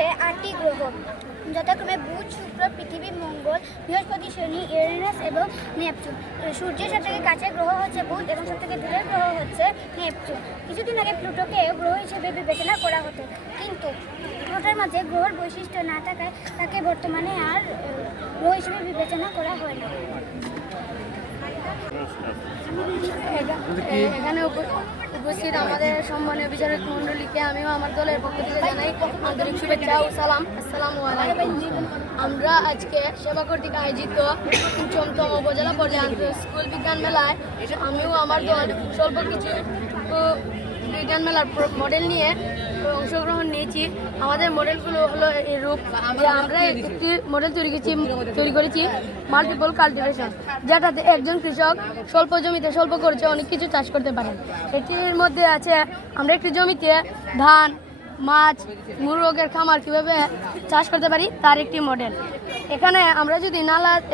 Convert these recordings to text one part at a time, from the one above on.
রয়েছে 8টি গ্রহ, যথাক্রমে বুধ, শুক্র, পৃথিবী, মঙ্গল, বৃহস্পতি, শনি, ইউরেনাস এবং নেপচুন। সূর্যের সবথেকে কাছের গ্রহ হচ্ছে বুধ এবং সবথেকে দূরের গ্রহ হচ্ছে নেপচুন। কিছুদিন আগে প্লুটোকে গ্রহ হিসেবে বিবেচনা করা হতো, কিন্তু প্লুটোর মাঝে গ্রহের বৈশিষ্ট্য না থাকায় তাকে বর্তমানে আর গ্রহ হিসেবে বিবেচনা করা হয় না। এখানে উপস্থিত আমাদের সম্মানীয় বিচারক মণ্ডলীকে আমিও আমার দলের পক্ষ থেকে জানাই আন্তরিক শুভেচ্ছা ও সালাম। আসসালামু আলাইকুম। আমরা আজকে সেবা কর্তৃক আয়োজিত ৫ম উপজেলা পর্যায়ে আন্তঃ স্কুল বিজ্ঞান মেলায় আমিও আমার দল স্বল্প কিছু বিজ্ঞান মেলার মডেল নিয়ে অংশগ্রহণ নিয়েছি। আমাদের মডেলগুলো হলো এই রূপ যে আমরা একটি মডেল তৈরি করেছি মাল্টিপল কাল্টিভেশন, যেটাতে একজন কৃষক স্বল্প জমিতে স্বল্প খরচে অনেক কিছু চাষ করতে পারেন। এটির মধ্যে আছে আমরা একটি জমিতে ধান, মাছ, মুরগের খামার কীভাবে চাষ করতে পারি তার একটি মডেল। এখানে আমরা যদি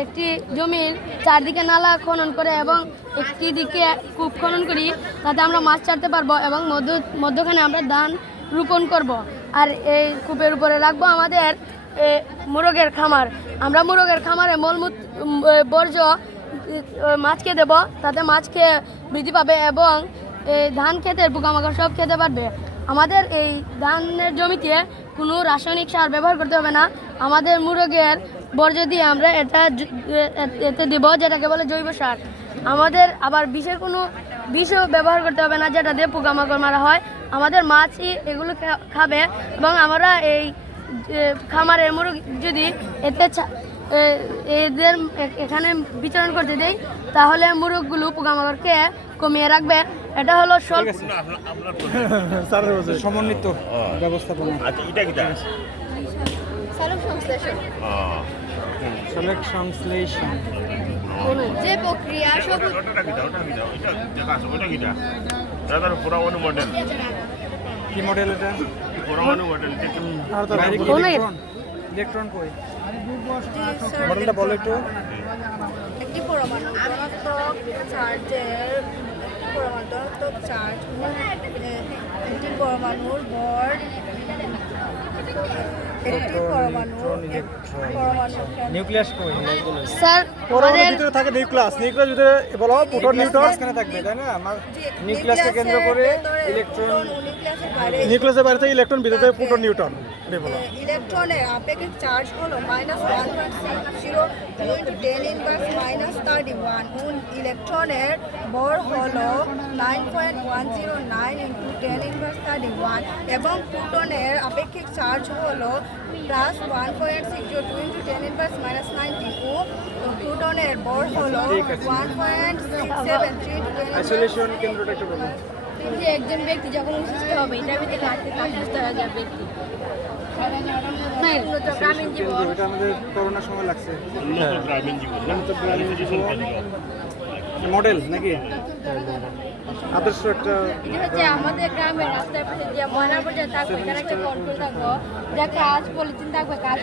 একটি জমির চারদিকে নালা খনন করে এবং একটি দিকে কূপ খনন করি, তাতে আমরা মাছ ছাড়তে পারবো এবং মধ্যখানে আমরা ধান রোপণ করব। আর এই কূপের উপরে রাখবো আমাদের মুরগের খামার। আমরা মুরগের খামারে বর্জ্য মাছকে দেব, তাতে মাছ খেয়ে বৃদ্ধি পাবে এবং ধান ক্ষেতের পোকামাকড় সব খেতে পারবে। আমাদের এই ধানের জমিতে কোনো রাসায়নিক সার ব্যবহার করতে হবে না। আমাদের মুরগের বর্জ্য দিয়ে আমরা এতে দেব, যেটাকে বলে জৈব সার। আমাদের আবার বিষও ব্যবহার করতে হবে না, যেটা দিয়ে পোকামাকড় মারা হয়। আমাদের মাছই এগুলো খাবে এবং আমরা এই খামারের মুরগি যদি এদের এখানে বিচরণ করতে দেই, তাহলে মুরগগুলো পোকামাকড়কে কমিয়ে রাখবে। এটা হলো সমন্বিত ব্যবস্থাপনা। যে প্রক্রিয়া কি মডেল এটা? ইলেকট্রন কই মডেলটা বলো একটু। একটি পরমাণু চার্জ একটি পরমাণুর ভর নিউক্লিয়াস কই? স্যার পরমাণুর ভিতরে থাকে নিউক্লিয়াস ভিতরে বলো প্রোটন নিউট্রন এখানে থাকবে, তাই না? আমার নিউক্লিয়াসকে কেন্দ্র করে ইলেকট্রন, নিউক্লিয়াসের বাইরে থেকে ইলেকট্রন, ভিতরে থেকে প্রোটন নিউট্রন। ইলেকট্রনের আপেক্ষিক চার্জ হলো -1.60 × 10⁻⁻31। ইলেকট্রনের ভর হলো 9.109 × 10⁻31 এবং প্রোটনের আপেক্ষিক চার্জ হলো +1.602 × 10⁻⁻90 ও প্রোটনের ভর হলো 1.673 × 10⁻⁻। আইসোলেশন কেন্দ্রটা একটু বলুন। যে একজন ব্যক্তি যখন সুস্থ হবে, এটার ভিতরে সুস্থ হয়ে যাবে ব্যক্তি। এটা আমাদের করোনার সময় লাগছে মডেল নাকি আদর্শ একটা। এটা হচ্ছে আমাদের গ্রামের রাস্তার পাশে যে ময়লা পর্যন্ত থাকবে, এখানে একটা কন্ট্রোল থাকবো, যা কাজ পলিথিন থাকবে, কাজ